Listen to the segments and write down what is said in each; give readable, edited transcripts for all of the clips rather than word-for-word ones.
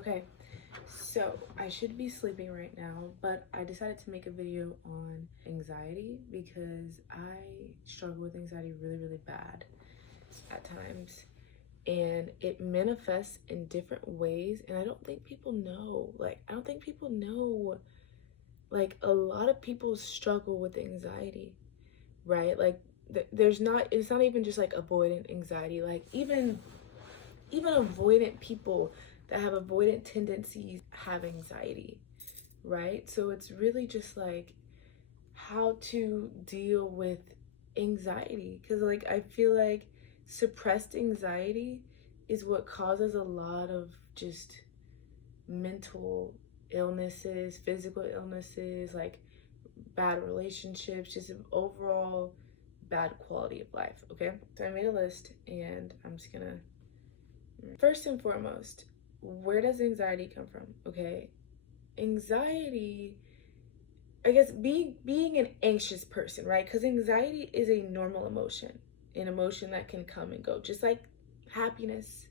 Okay, so I should be sleeping right now, but I decided to make a video on anxiety because I struggle with anxiety really, really bad at times. And it manifests in different ways. And I don't think people know. I don't think people know. A lot of people struggle with anxiety, right? It's not even just like avoidant anxiety. Even avoidant people that have avoidant tendencies have anxiety, right? So it's really just like how to deal with anxiety, because I feel like suppressed anxiety is what causes a lot of just mental illnesses, physical illnesses, like bad relationships, just an overall bad quality of life. Okay, so I made a list and I'm just gonna, first and foremost, where does anxiety come from? Okay, anxiety, I guess, being an anxious person, right? Because anxiety is a normal emotion, an emotion that can come and go, just like happiness,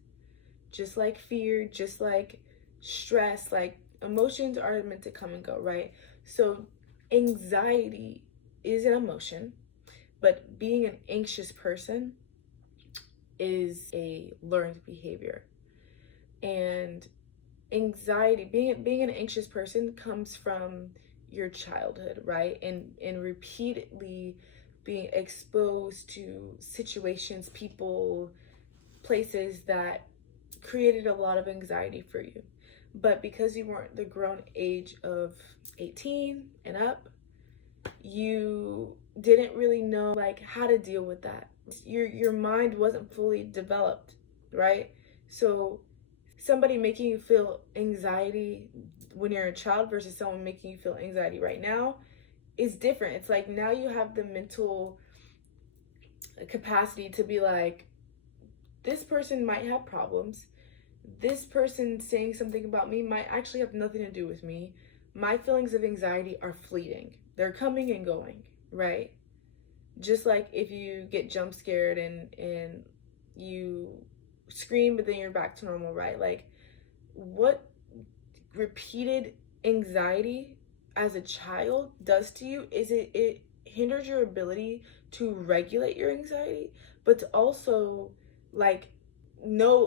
just like fear, just like stress. Like, emotions are meant to come and go, right? So anxiety is an emotion, but being an anxious person is a learned behavior. And anxiety, being an anxious person, comes from your childhood, right? And repeatedly being exposed to situations, people, places that created a lot of anxiety for you. But because you weren't the grown age of 18 and up, you didn't really know like how to deal with that. Your mind wasn't fully developed, right? So somebody making you feel anxiety when you're a child versus someone making you feel anxiety right now is different. It's like now you have the mental capacity to be like, this person might have problems. This person saying something about me might actually have nothing to do with me. My feelings of anxiety are fleeting. They're coming and going, right? Just like if you get jump scared and you scream but then you're back to normal, right? Like, what repeated anxiety as a child does to you is it hinders your ability to regulate your anxiety, but to also like know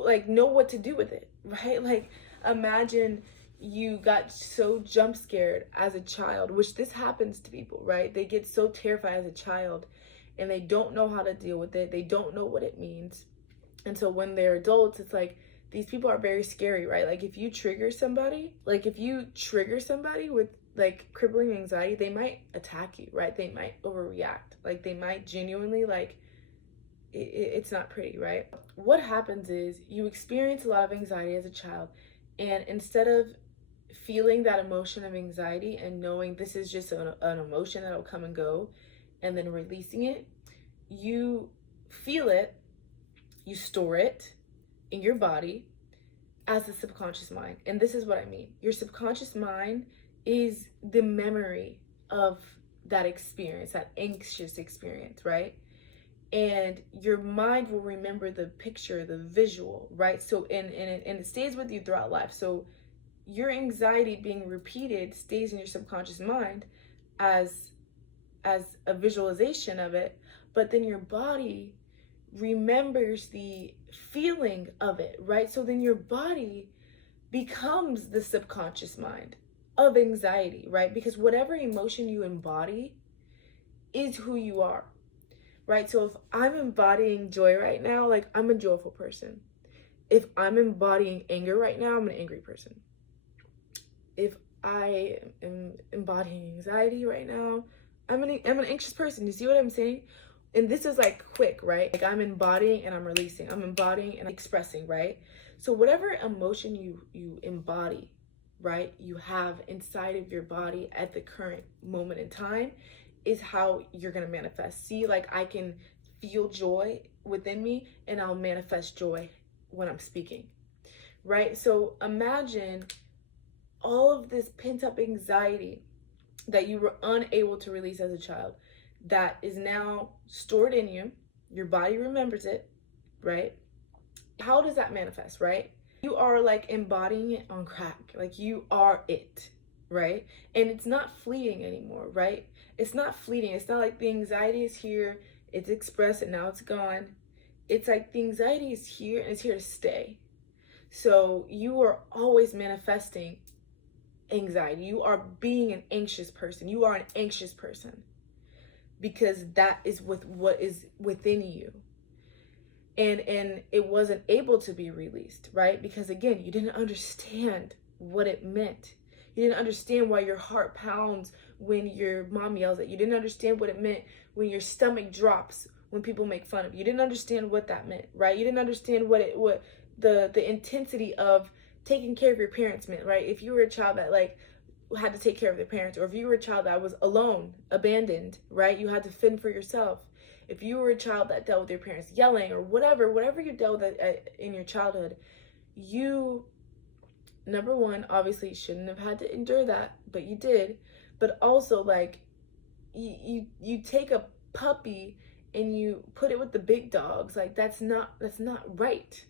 what to do with it, right? Like, imagine you got so jump scared as a child, which this happens to people, right? They get so terrified as a child and they don't know how to deal with it. They don't know what it means. And so when they're adults, it's like these people are very scary, right? Like, if you trigger somebody, with like crippling anxiety, they might attack you, right? They might overreact. Like, they might genuinely, like, it's not pretty, right? What happens is you experience a lot of anxiety as a child, and instead of feeling that emotion of anxiety and knowing this is just an emotion that'll come and go and then releasing it, you feel it, you store it in your body as the subconscious mind. And this is what I mean. Your subconscious mind is the memory of that experience, that anxious experience, right? And your mind will remember the picture, the visual, right? So and it stays with you throughout life. So your anxiety being repeated stays in your subconscious mind as a visualization of it, but then your body remembers the feeling of it, right? So then your body becomes the subconscious mind of anxiety, right? Because whatever emotion you embody is who you are, right? So if I'm embodying joy right now, like, I'm a joyful person. If I'm embodying anger right now, I'm an angry person. If I am embodying anxiety right now, I'm an anxious person. You see what I'm saying? And this is like quick, right? Like, I'm embodying and I'm releasing. I'm embodying and expressing, right? So whatever emotion you embody, right, you have inside of your body at the current moment in time is how you're gonna manifest. See, like, I can feel joy within me and I'll manifest joy when I'm speaking, right? So imagine all of this pent up anxiety that you were unable to release as a child that is now stored in you. Your body remembers it, right? How does that manifest, right? You are like embodying it on crack. Like you are it, right? And it's not fleeting anymore, right? It's not fleeting. It's not like the anxiety is here, it's expressed, and now it's gone. It's like the anxiety is here and it's here to stay. So you are always manifesting anxiety. You are being an anxious person. You are an anxious person because that is what is within you. And it wasn't able to be released, right? Because again, you didn't understand what it meant. You didn't understand why your heart pounds when your mom yells at you. You didn't understand what it meant when your stomach drops when people make fun of you. You didn't understand what that meant, right? You didn't understand what the intensity of taking care of your parents meant, right? If you were a child that like had to take care of their parents, or if you were a child that was alone, abandoned, right? You had to fend for yourself. If you were a child that dealt with your parents yelling or whatever you dealt with in your childhood, you, number one, obviously shouldn't have had to endure that, but you did. But also, like, you take a puppy and you put it with the big dogs. Like, that's not right,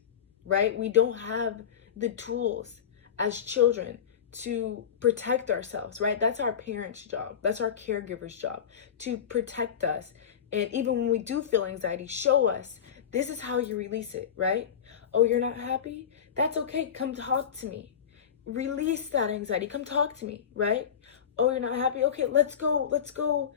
right? We don't have the tools as children to protect ourselves, right? That's our parents' job. That's our caregiver's job, to protect us. And even when we do feel anxiety, show us this is how you release it, right? Oh, you're not happy? That's okay. Come talk to me. Release that anxiety. Come talk to me, right? Oh, you're not happy? Okay, let's go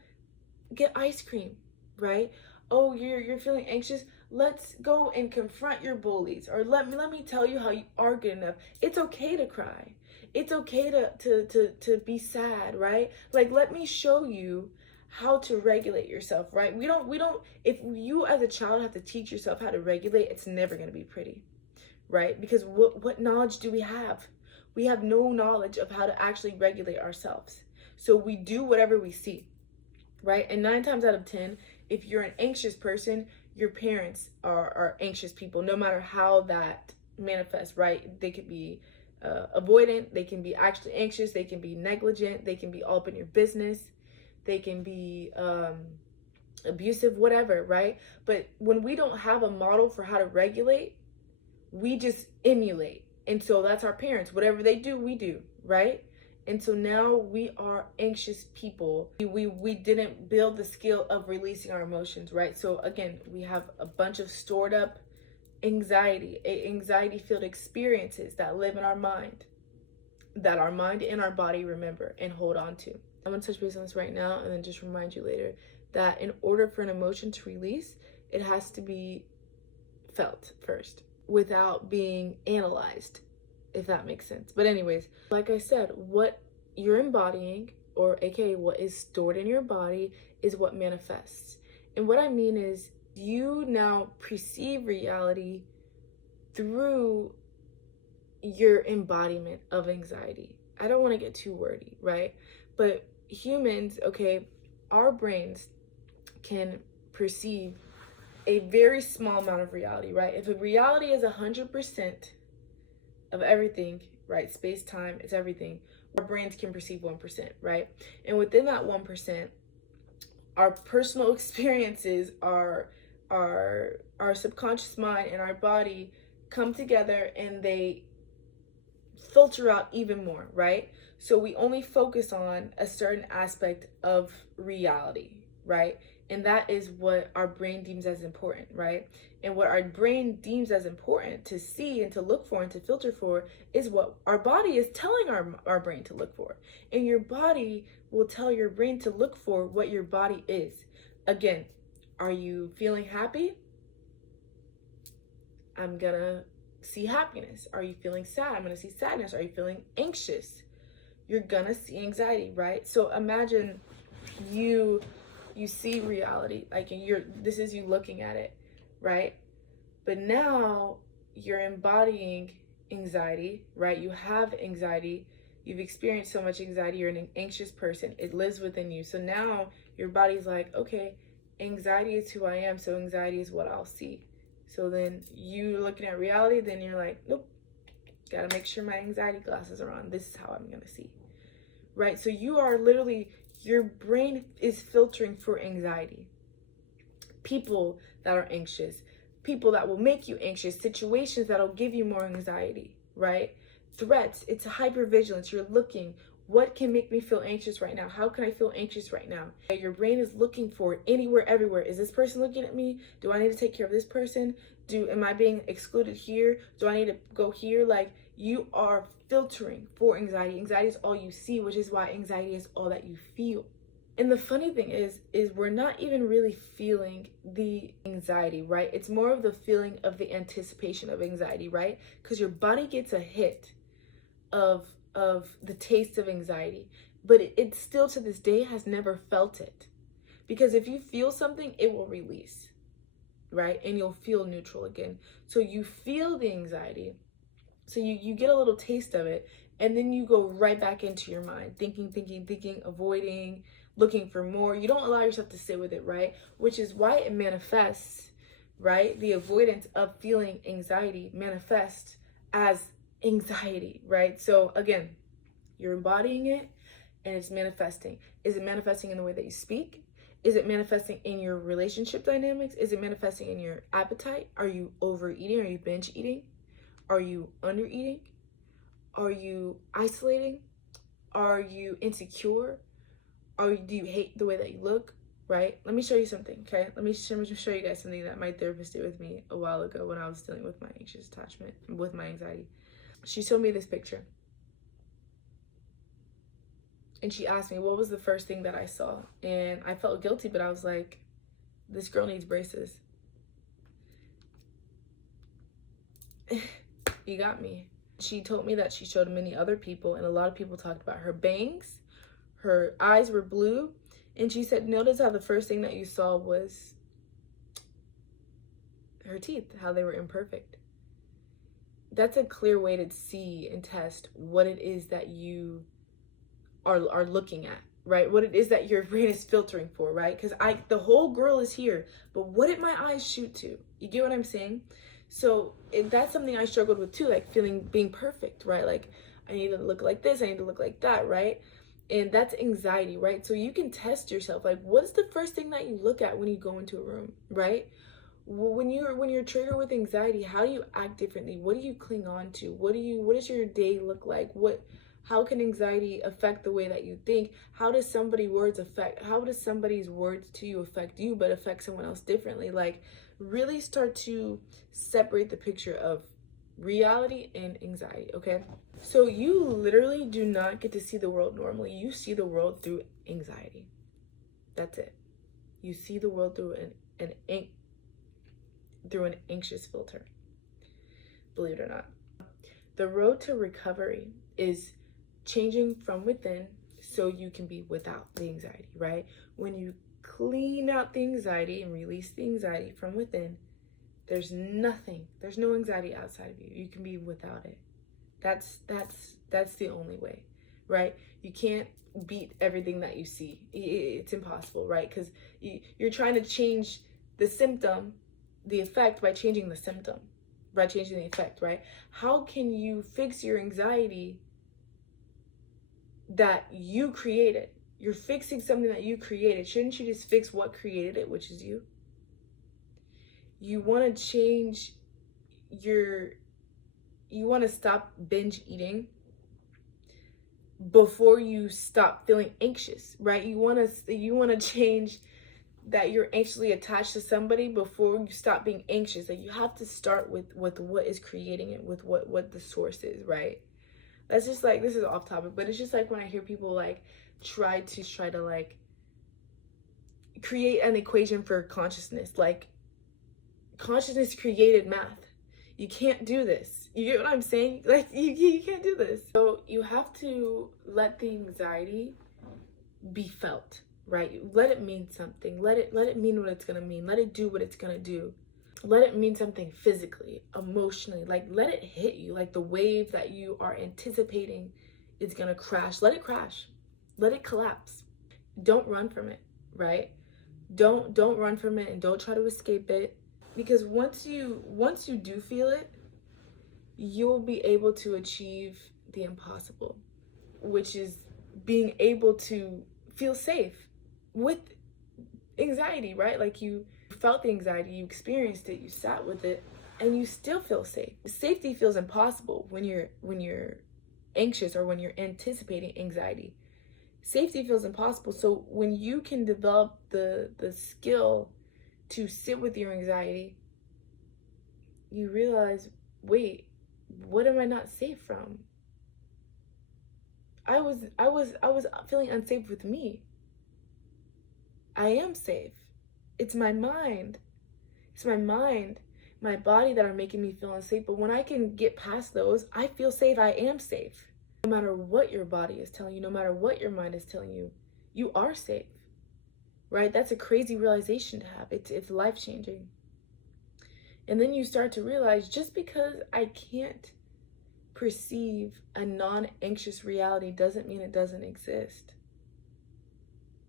get ice cream, right? Oh, you're feeling anxious? Let's go and confront your bullies. Or let me tell you how you are good enough. It's okay to cry. It's okay to be sad, right? Like, let me show you how to regulate yourself, right? We don't if you as a child have to teach yourself how to regulate, it's never going to be pretty, right? Because what knowledge do we have? We have no knowledge of how to actually regulate ourselves. So we do whatever we see, right? And 9 times out of 10, if you're an anxious person, your parents are anxious people, no matter how that manifests, right? They could be avoidant, they can be actually anxious, they can be negligent, they can be all up in your business, they can be abusive, whatever, right? But when we don't have a model for how to regulate, we just emulate. And so that's our parents. Whatever they do, we do, right? And so now we are anxious people. We didn't build the skill of releasing our emotions, right? So again, we have a bunch of stored up anxiety-filled experiences that live in our mind, that our mind and our body remember and hold on to. I'm gonna touch base on this right now and then just remind you later that in order for an emotion to release, it has to be felt first without being analyzed, if that makes sense. But anyways, like I said, what you're embodying, or aka what is stored in your body, is what manifests. And what I mean is you now perceive reality through your embodiment of anxiety. I don't want to get too wordy, right? But humans, okay, our brains can perceive a very small amount of reality, right? If a reality is 100% of everything, right? Space, time, it's everything. Our brains can perceive 1%, right? And within that 1%, our personal experiences, our subconscious mind and our body come together and they filter out even more, right? So we only focus on a certain aspect of reality, right? And that is what our brain deems as important, right? And what our brain deems as important to see and to look for and to filter for is what our body is telling our brain to look for. And your body will tell your brain to look for what your body is. Again, are you feeling happy? I'm gonna see happiness. Are you feeling sad? I'm gonna see sadness. Are you feeling anxious? You're gonna see anxiety, right? So imagine you see reality, like this is you looking at it, right? But now you're embodying anxiety, right? You have anxiety. You've experienced so much anxiety. You're an anxious person. It lives within you. So now your body's like, okay, anxiety is who I am, so anxiety is what I'll see. So then you looking at reality, then you're like, nope, gotta make sure my anxiety glasses are on. This is how I'm gonna see, right? So you are literally, your brain is filtering for anxiety. People that are anxious, people that will make you anxious, situations that'll give you more anxiety, right? Threats, it's hypervigilance. You're looking, what can make me feel anxious right now? How can I feel anxious right now? Your brain is looking for it anywhere, everywhere. Is this person looking at me? Do I need to take care of this person? Am I being excluded here? Do I need to go here? Like, you are filtering for anxiety. Anxiety is all you see, which is why anxiety is all that you feel. And the funny thing is we're not even really feeling the anxiety, right? It's more of the feeling of the anticipation of anxiety, right? Because your body gets a hit of the taste of anxiety, but it still to this day has never felt it. Because if you feel something, it will release, right? And you'll feel neutral again. So you feel the anxiety, so you get a little taste of it, and then you go right back into your mind, thinking, avoiding, looking for more. You don't allow yourself to sit with it, right? Which is why it manifests, right? The avoidance of feeling anxiety manifests as anxiety, right? So again, you're embodying it and it's manifesting. Is it manifesting in the way that you speak? Is it manifesting in your relationship dynamics? Is it manifesting in your appetite? Are you overeating? Are you binge eating? Are you under eating? Are you isolating? Are you insecure? Do you hate the way that you look? Right? Let me show you something, okay? Let me show you guys something that my therapist did with me a while ago when I was dealing with my anxious attachment, with my anxiety. She showed me this picture. And she asked me, what was the first thing that I saw? And I felt guilty, but I was like, this girl needs braces. You got me. She told me that she showed many other people, and a lot of people talked about her bangs. Her eyes were blue. And she said, notice how the first thing that you saw was her teeth, how they were imperfect. That's a clear way to see and test what it is that you are looking at, right? What it is that your brain is filtering for, right? Because the whole girl is here, but what did my eyes shoot to? You get what I'm saying? So that's something I struggled with too, like being perfect, right? Like, I need to look like this, I need to look like that, right? And that's anxiety, right? So you can test yourself. Like, what's the first thing that you look at when you go into a room, right? When you're triggered with anxiety, how do you act differently? What do you cling on to? What does your day look like? How can anxiety affect the way that you think? How does somebody's words to you affect you, but affect someone else differently? Like, really start to separate the picture of reality and anxiety, okay? So you literally do not get to see the world normally. You see the world through anxiety. That's it. You see the world through an anxious filter. Believe it or not. The road to recovery is changing from within so you can be without the anxiety, right? When you clean out the anxiety and release the anxiety from within, there's no anxiety outside of you. You can be without it. That's the only way, right? You can't beat everything that you see. It's impossible, right? Because you're trying to change the symptom, the effect, by changing the symptom, by changing the effect, right? How can you fix your anxiety that you created? You're fixing something that you created. Shouldn't you just fix what created it, which is you? You want to change you want to stop binge eating before you stop feeling anxious, right? You want to change that you're anxiously attached to somebody before you stop being anxious. Like, you have to start with what is creating it, with what the source is, right? That's just like, this is off topic, but it's just like when I hear people like try to like create an equation for consciousness. Like, consciousness created math. You can't do this. You get what I'm saying? Like, you can't do this. So you have to let the anxiety be felt, right? Let it mean something. Let it mean what it's gonna mean. Let it do what it's gonna do. Let it mean something physically, emotionally. Like, let it hit you. Like, the wave that you are anticipating is gonna crash. Let it crash. Let it collapse. Don't run from it, right? Don't run from it, and don't try to escape it. Because once you do feel it, you'll be able to achieve the impossible, which is being able to feel safe with anxiety, right? Like, you felt the anxiety, you experienced it, you sat with it, and you still feel safe. Safety feels impossible when you're anxious or when you're anticipating anxiety. Safety feels impossible. So when you can develop the skill to sit with your anxiety, you realize, wait, what am I not safe from? I was feeling unsafe with me. I am safe. It's my mind. It's my mind, my body that are making me feel unsafe. But when I can get past those, I feel safe. I am safe. No matter what your body is telling you, no matter what your mind is telling you, you are safe. Right? That's a crazy realization to have. It's life-changing. And then you start to realize, just because I can't perceive a non-anxious reality doesn't mean it doesn't exist.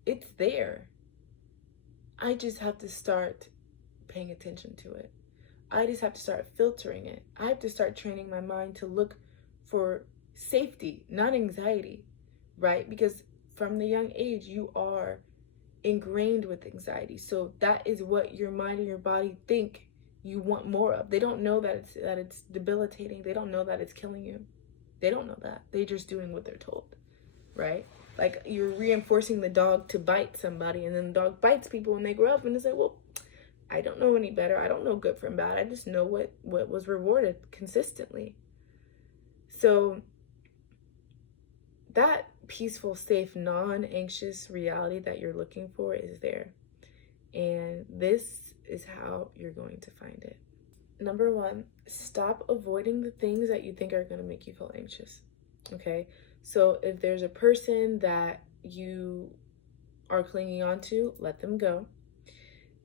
It's there. I just have to start paying attention to it. I just have to start filtering it. I have to start training my mind to look for safety, not anxiety, right? Because from the young age, you are ingrained with anxiety. So that is what your mind and your body think you want more of. They don't know that it's debilitating. They don't know that it's killing you. They don't know that. They're just doing what they're told, right? Like, you're reinforcing the dog to bite somebody, and then the dog bites people when they grow up, and it's like, well, I don't know any better. I don't know good from bad. I just know what was rewarded consistently. So that peaceful, safe, non-anxious reality that you're looking for is there. And this is how you're going to find it. Number one, stop avoiding the things that you think are going to make you feel anxious. Okay? So if there's a person that you are clinging on to, let them go.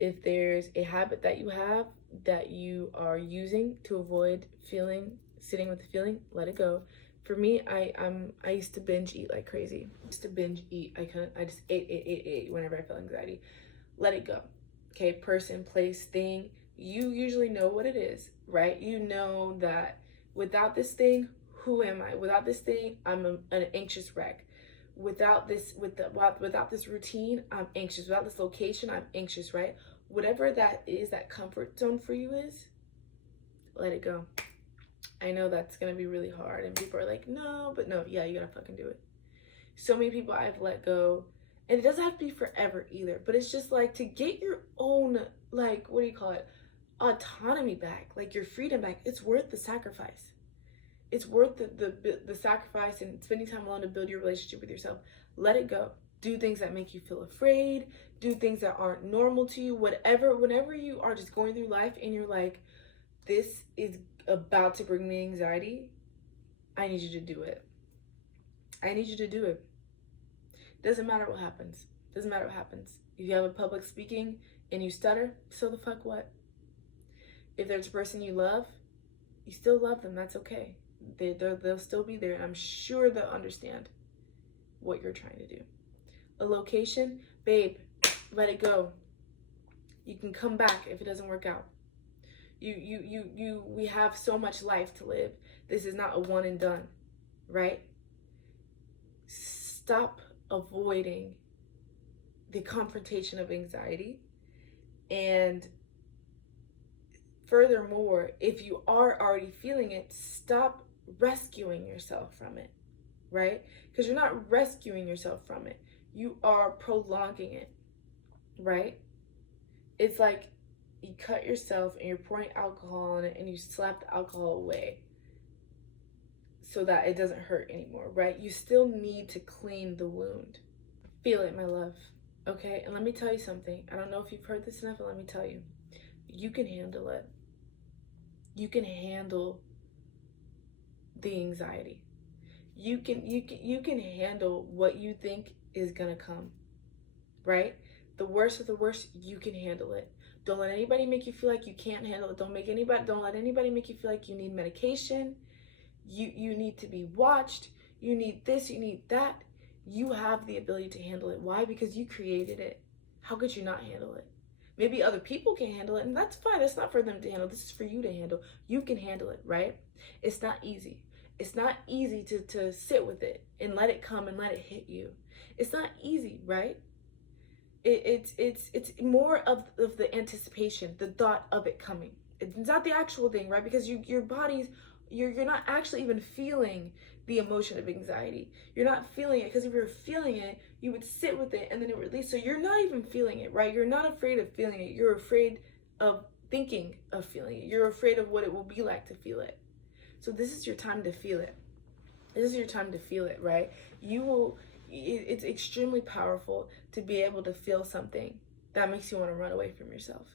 If there's a habit that you have that you are using to avoid sitting with the feeling, let it go. For me, I used to binge eat like crazy. I used to binge eat. I just ate whenever I felt anxiety. Let it go. Okay, person, place, thing. You usually know what it is, right? You know that without this thing, who am I? Without this thing, I'm an anxious wreck. Without this routine, I'm anxious. Without this location, I'm anxious, right? Whatever that is, that comfort zone for you is, let it go. I know that's gonna be really hard, and people are like, no, but no, yeah, you gotta fucking do it. So many people I've let go, and it doesn't have to be forever either, but it's just like to get your own, like, what do you call it? Autonomy back, like your freedom back. It's worth the sacrifice. It's worth the sacrifice and spending time alone to build your relationship with yourself. Let it go. Do things that make you feel afraid. Do things that aren't normal to you. Whenever you are just going through life and you're like, this is about to bring me anxiety, I need you to do it. I need you to do it. Doesn't matter what happens. Doesn't matter what happens. If you have a public speaking and you stutter, so the fuck what? If there's a person you love, you still love them. That's okay. They'll still be there, and I'm sure they'll understand what you're trying to do. A location, babe, let it go. You can come back if it doesn't work out. We have so much life to live. This is not a one and done, right? Stop avoiding the confrontation of anxiety. And furthermore, if you are already feeling it, stop rescuing yourself from it, right? Because you're not rescuing yourself from it. You are prolonging it, right? It's like you cut yourself and you're pouring alcohol on it and you slap the alcohol away so that it doesn't hurt anymore, right? You still need to clean the wound. Feel it, my love, okay? And let me tell you something. I don't know if you've heard this enough, but let me tell you. You can handle it. You can handle the anxiety. You can handle what you think is gonna come, right? The worst of the worst, you can handle it. Don't let anybody make you feel like you can't handle it. Don't let anybody make you feel like you need medication. You need to be watched. You need this, you need that. You have the ability to handle it. Why? Because you created it. How could you not handle it? Maybe other people can handle it, and that's fine. That's not for them to handle. This is for you to handle. You can handle it, right? It's not easy. It's not easy to sit with it and let it come and let it hit you. It's not easy, right? It's more of the anticipation, the thought of it coming. It's not the actual thing, right? Because your body's, you're not actually even feeling the emotion of anxiety. You're not feeling it, because if you're feeling it, you would sit with it and then it would release. So you're not even feeling it, right? You're not afraid of feeling it. You're afraid of thinking of feeling it. You're afraid of what it will be like to feel it. So this is your time to feel it. This is your time to feel it, right? It's extremely powerful to be able to feel something that makes you want to run away from yourself.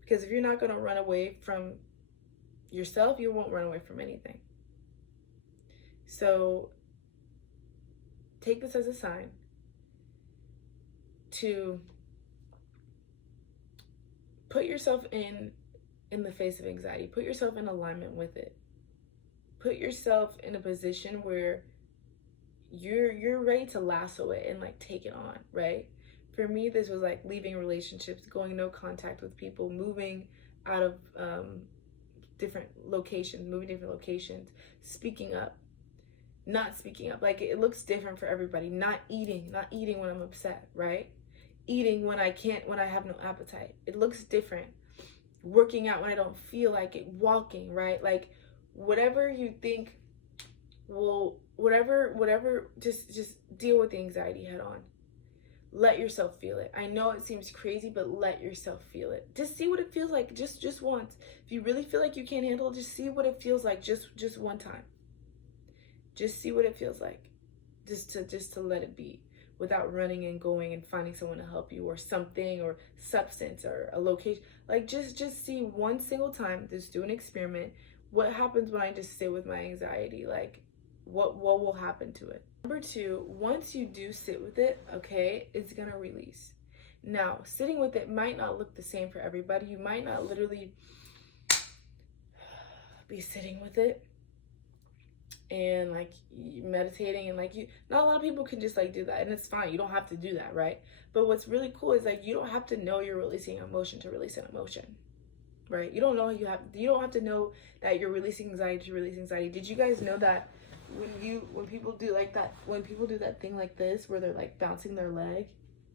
Because if you're not going to run away from yourself, you won't run away from anything. So take this as a sign to put yourself in the face of anxiety. Put yourself in alignment with it. Put yourself in a position where you're ready to lasso it and like take it on, right? For me, this was like leaving relationships, going no contact with people, moving out of different locations, speaking up, not speaking up. Like, it looks different for everybody. Not eating when I'm upset, right? Eating when I have no appetite. It looks different. Working out when I don't feel like it. Walking, right? Like, whatever you think will, whatever, just deal with the anxiety head on. Let yourself feel it. I know it seems crazy, but let yourself feel it. Just see what it feels like, just once. If you really feel like you can't handle it, just see what it feels like, just one time. Just see what it feels like, just to let it be, without running and going and finding someone to help you, or something, or substance, or a location. Like, just see one single time. Just do an experiment. What happens when I just sit with my anxiety? Like, what will happen to it? Number 2, once you do sit with it, okay, it's gonna release. Now, sitting with it might not look the same for everybody. You might not literally be sitting with it and like meditating, and like, not a lot of people can just like do that, and it's fine. You don't have to do that, right? But what's really cool is like, you don't have to know you're releasing emotion to release an emotion, right? You don't have to know that you're releasing anxiety to release anxiety. Did you guys know that when people do that thing like this, where they're like bouncing their leg,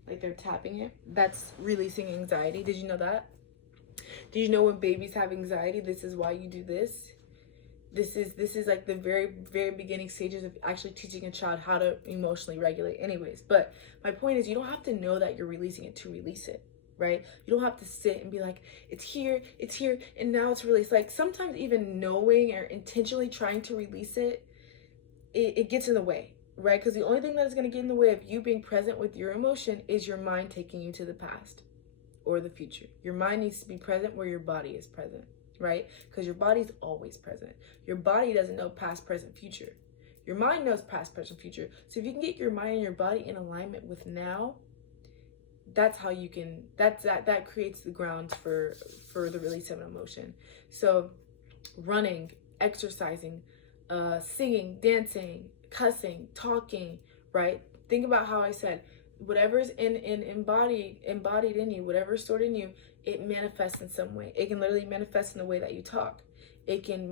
like they're tapping it, that's releasing anxiety? Did you know that? Did you know when babies have anxiety, this is why you do this? This is like the very, very beginning stages of actually teaching a child how to emotionally regulate anyways. But my point is, you don't have to know that you're releasing it to release it, right? You don't have to sit and be like, it's here, and now it's released. Like, sometimes even knowing or intentionally trying to release it, it gets in the way, right? Because the only thing that is going to get in the way of you being present with your emotion is your mind taking you to the past or the future. Your mind needs to be present where your body is present, right? Because your body's always present. Your body doesn't know past, present, future. Your mind knows past, present, future. So if you can get your mind and your body in alignment with now, that's how you can, that creates the grounds for the release of an emotion. So running, exercising, singing, dancing, cussing, talking, right? Think about how I said, whatever's embodied in you, whatever's stored in you, it manifests in some way. It can literally manifest in the way that you talk. It can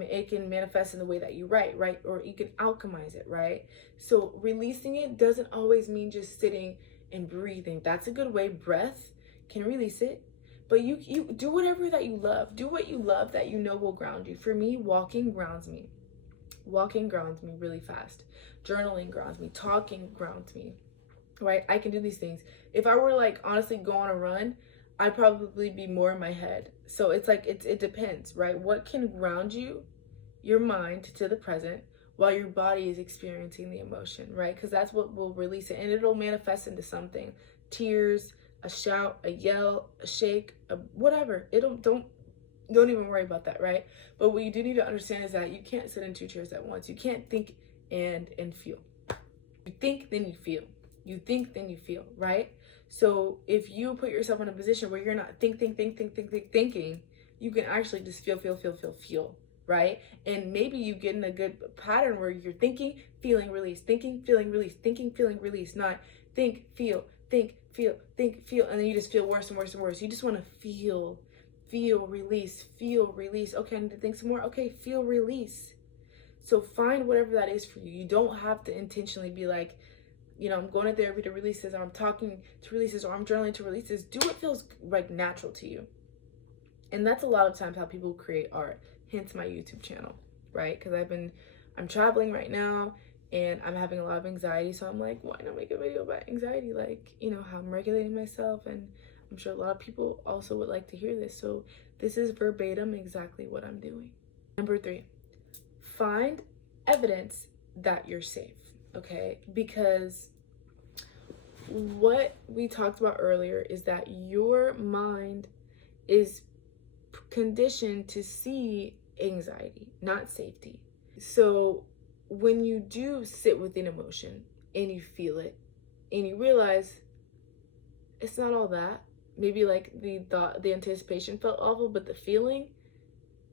manifest in the way that you write, right? Or you can alchemize it, right? So releasing it doesn't always mean just sitting and breathing. That's a good way. Breath can release it. But you do whatever that you love. Do what you love that you know will ground you. For me, walking grounds me. Walking grounds me really fast. Journaling grounds me. Talking grounds me, right? I can do these things. If I were to like honestly go on a run, I'd probably be more in my head. So it's like, it depends, right? What can ground you, your mind, to the present, while your body is experiencing the emotion, right? Because that's what will release it, and it'll manifest into something. Tears, a shout, a yell, a shake, whatever. Don't even worry about that, right? But what you do need to understand is that you can't sit in 2 chairs at once. You can't think and feel. You think, then you feel. You think, then you feel, right? So if you put yourself in a position where you're not thinking, you can actually just feel, right? And maybe you get in a good pattern where you're thinking, feeling, release, thinking, feeling, release, thinking, feeling, release, not think, feel, and then you just feel worse and worse and worse. You just want to feel, release. Okay, I need to think some more. Okay, feel, release. So find whatever that is for you. You don't have to intentionally be like, I'm going to therapy to release this, or I'm talking to release this, or I'm journaling to release this. Do what feels like natural to you. And that's a lot of times how people create art, hence my YouTube channel, right? Because I'm traveling right now and I'm having a lot of anxiety. So I'm like, why not make a video about anxiety? Like, you know, how I'm regulating myself. And I'm sure a lot of people also would like to hear this. So this is verbatim exactly what I'm doing. Number 3, find evidence that you're safe, okay? Because what we talked about earlier is that your mind is conditioned to see anxiety, not safety. So when you do sit with an emotion and you feel it and you realize it's not all that, maybe like the anticipation felt awful, but the feeling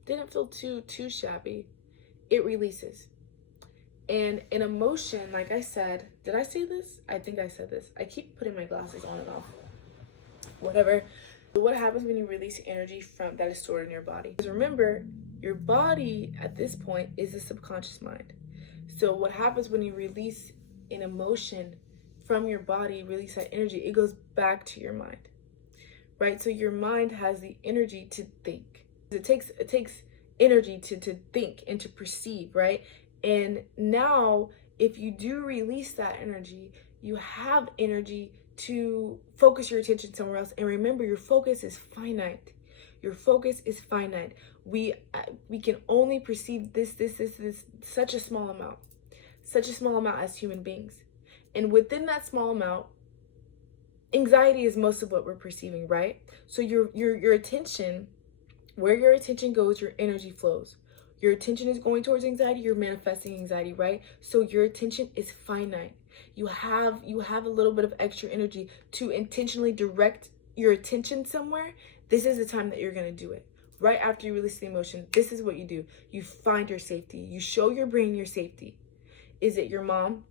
didn't feel too shabby, it releases. And an emotion, like I said, did I say this? I think I said this. I keep putting my glasses on and off. Whatever. What happens when you release energy from that is stored in your body? Because remember, your body at this point is the subconscious mind. So what happens when you release an emotion from your body, release that energy, it goes back to your mind, right? So your mind has the energy to think. It takes energy to think and to perceive, right? And now, if you do release that energy, you have energy to focus your attention somewhere else. And remember, your focus is finite. Your focus is finite. We can only perceive this such a small amount as human beings. And within that small amount, anxiety is most of what we're perceiving, right? So your attention, where your attention goes, your energy flows. Your attention is going towards anxiety, you're manifesting anxiety, right? So your attention is finite. You have a little bit of extra energy to intentionally direct your attention somewhere. This is the time that you're going to do it. Right after you release the emotion, this is what you do. You find your safety. You show your brain your safety. Is it your mom?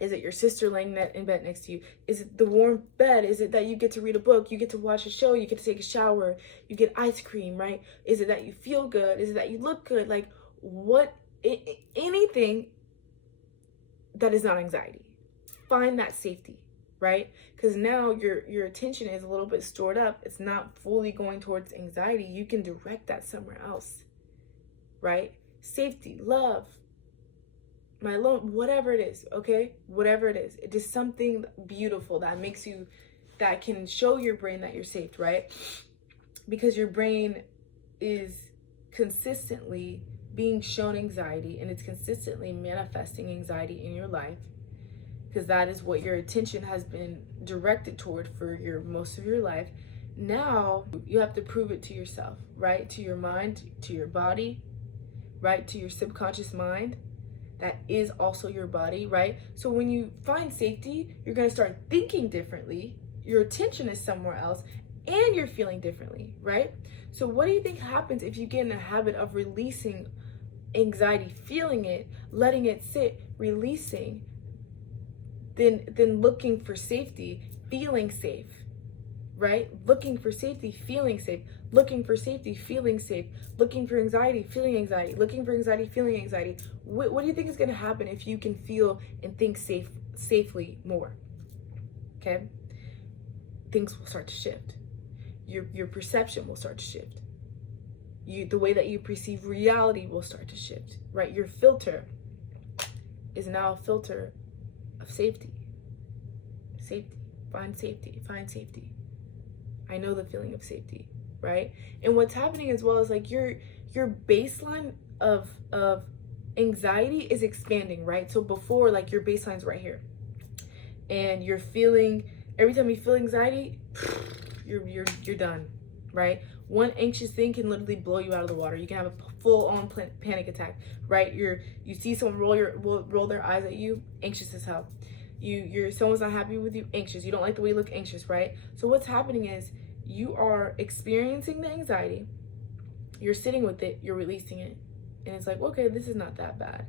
Is it your sister laying in bed next to you? Is it the warm bed? Is it that you get to read a book? You get to watch a show? You get to take a shower? You get ice cream, right? Is it that you feel good? Is it that you look good? Like anything that is not anxiety. Find that safety, right? Because now your attention is a little bit stored up. It's not fully going towards anxiety. You can direct that somewhere else, right? Safety, love, my alone, whatever it is, okay? Whatever it is. It is something beautiful that can show your brain that you're safe, right? Because your brain is consistently being shown anxiety and it's consistently manifesting anxiety in your life because that is what your attention has been directed toward for most of your life. Now you have to prove it to yourself, right? To your mind, to your body, right? To your subconscious mind. That is also your body, right? So when you find safety, you're going to start thinking differently. Your attention is somewhere else and you're feeling differently, right? So what do you think happens if you get in a habit of releasing anxiety, feeling it, letting it sit, releasing, then looking for safety, feeling safe, right? Looking for safety, feeling safe, looking for safety, feeling safe, looking for anxiety, feeling anxiety, looking for anxiety, feeling anxiety. What do you think is going to happen if you can feel and think safely more? Okay? Things will start to shift. Your perception will start to shift. The way that you perceive reality will start to shift, right? Your filter is now a filter of safety. Safety. Find safety. Find safety. I know the feeling of safety, right? And what's happening as well is like your baseline of anxiety is expanding, right? So before, like, your baseline's right here. And you're feeling, every time you feel anxiety, you're done, right? One anxious thing can literally blow you out of the water. You can have a full-on panic attack, right? You see someone roll their eyes at you, anxious as hell. Someone's not happy with you, anxious. You don't like the way you look, anxious, right? So what's happening is you are experiencing the anxiety, you're sitting with it, you're releasing it, and it's like, okay, this is not that bad.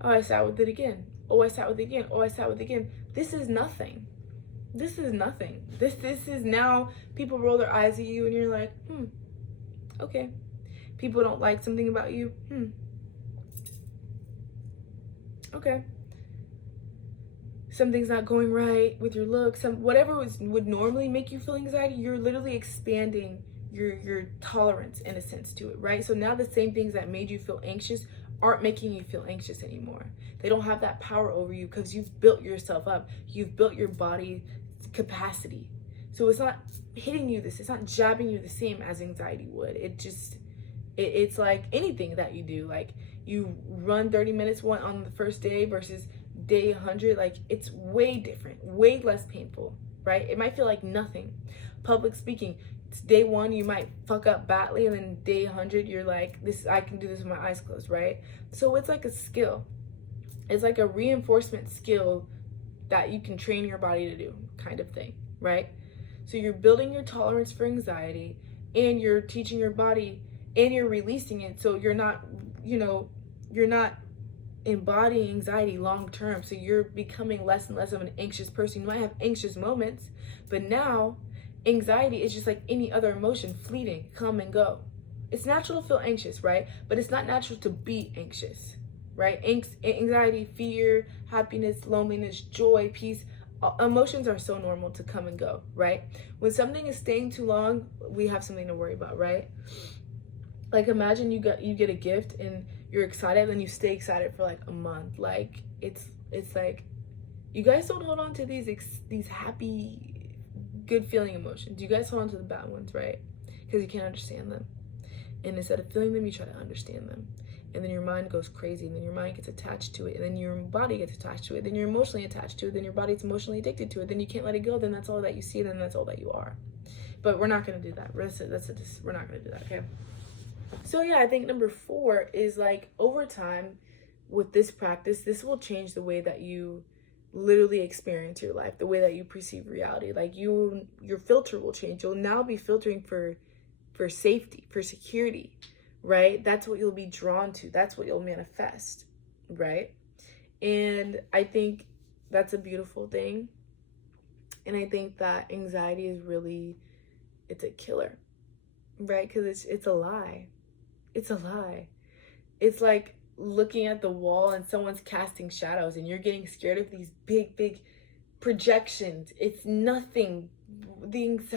Oh, I sat with it again. Oh, I sat with it again. Oh, I sat with it again. This is nothing. This is nothing. This is now people roll their eyes at you and you're like, okay. People don't like something about you. Okay. Something's not going right with your look. Whatever would normally make you feel anxiety, you're literally expanding your tolerance in a sense to it, right? So now the same things that made you feel anxious aren't making you feel anxious anymore. They don't have that power over you because you've built yourself up. You've built your body capacity. So it's not hitting you it's not jabbing you the same as anxiety would. It's like anything that you do. Like you run 30 minutes one on the first day versus day 100, like it's way different, way less painful, right? It might feel like nothing. Public speaking, it's day 1 you might fuck up badly, and then day 100 you're like, this, I can do this with my eyes closed, right? So it's like a skill. It's like a reinforcement skill that you can train your body to do, kind of thing, right? So you're building your tolerance for anxiety, and you're teaching your body, and you're releasing it, so you're not embodying anxiety long term. So you're becoming less and less of an anxious person. You might have anxious moments, but now anxiety is just like any other emotion, fleeting, come and go. It's natural to feel anxious, right? But it's not natural to be anxious, right? Anxiety, fear, happiness, loneliness, joy, peace, emotions are so normal to come and go, right? When something is staying too long, we have something to worry about, right? Like imagine you get a gift and you're excited, and you stay excited for like a month. Like it's like, you guys don't hold on to these happy, good feeling emotions. You guys hold on to the bad ones, right? Because you can't understand them. And instead of feeling them, you try to understand them. And then your mind goes crazy, and then your mind gets attached to it, and then your body gets attached to it, then you're emotionally attached to it, then your body's emotionally addicted to it, then you can't let it go, then that's all that you see, then that's all that you are. But we're not going to do that. We're not going to do that, okay? So yeah, I think number 4 is like, over time with this practice, this will change the way that you literally experience your life, the way that you perceive reality. Like your filter will change. You'll now be filtering for safety, for security, right? That's what you'll be drawn to. That's what you'll manifest, right? And I think that's a beautiful thing. And I think that anxiety is really, it's a killer, right? Because it's a lie. It's a lie. It's like looking at the wall and someone's casting shadows, and you're getting scared of these big projections. It's nothing. It's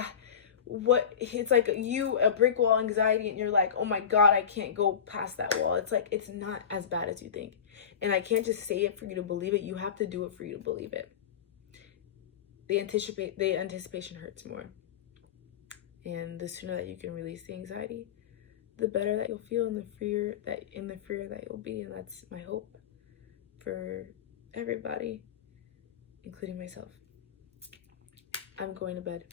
like a brick wall anxiety, and you're like, oh my God, I can't go past that wall. It's like, it's not as bad as you think. And I can't just say it for you to believe it. You have to do it for you to believe it. The anticipation hurts more. And the sooner that you can release the anxiety, the better that you'll feel, and the freer that you'll be. And that's my hope for everybody, including myself. I'm going to bed.